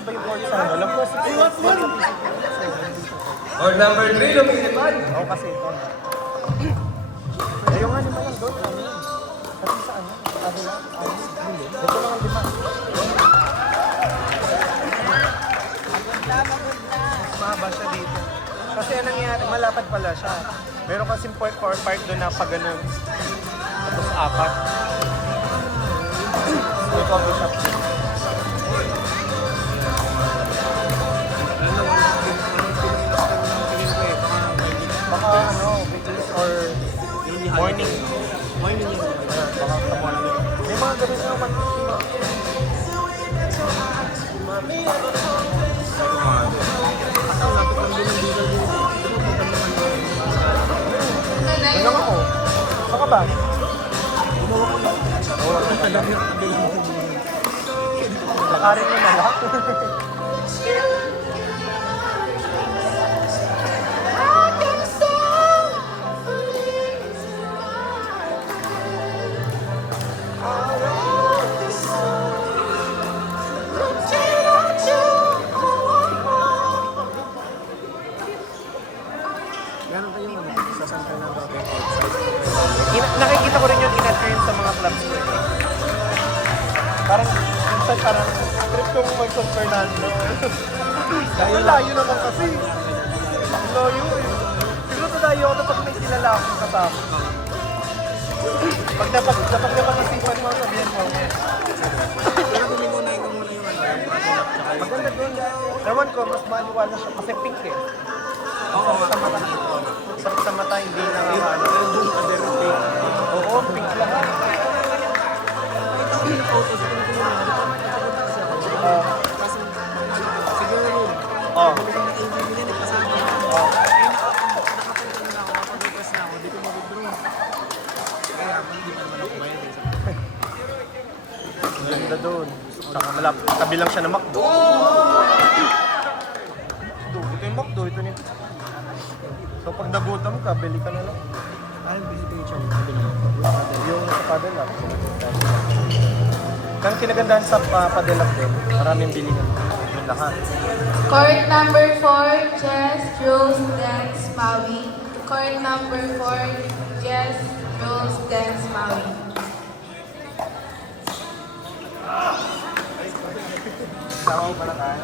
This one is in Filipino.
Nasaan ba yung court sa ano? Alam ko si Or number 3, lumilipad. Oo kasi ito. Ayaw nga lima lang doon. Ano yun? Kasi sa ano? Sabi lang. Ito lang ang lima. Mahaba siya dito. Kasi anong nangyari, malapad pala siya. Meron kasing part doon na pag ganun. Tapos apat. May coffee shop. Baka ano, weekdays or morning. Morning yun. Baka sa morning. May mga ganun naman. Hanggang ako. Saan ka ba? Lakarin mo na lang. Gano'n kayo sa Santa ng Robin outside? Nakikita ko rin yung ina-train sa mga clubs ko. Parang, minsan parang trip kong mag-San Fernando. Ang layo naman kasi. Ang layo eh. Siguro tayo ako pag may kilala akong kasama. Pag napag nasipan mo, sabihin mo. Pero kung muna yung ano, yung Maganda doon. Ewan ko, mas maliwala siya kasi pink eh. Oo, Sa mata. Sa mata, hindi na ano. Oo, pink lahat. yung photos ko na muna, di pa may nakapunta kasi ako. Kasi, siguro yun. Oh. Kasi na AV nila, nagpasama na ako. Oh. Eh, nakapunta na ako, nakapag-request na ako, di ko mag-withdraw. Kaya, hindi pa naman ako bayad. Ganda doon. Saka malapit. Tabi lang siya ng McDo. Ito yung McDo. Ito yung... So pag nagutom ka, bili ka na lang. Ay, bisita yung chong, sabi naman. Yung sa Padel Up. Kang kinagandahan sa Padel Up din, maraming bilingan. Yung lahat. Court number 4, Jess, Rose, Dance, Maui. Court number 4, Jess, Rose, Dance, Maui. Sama ko pala tayo.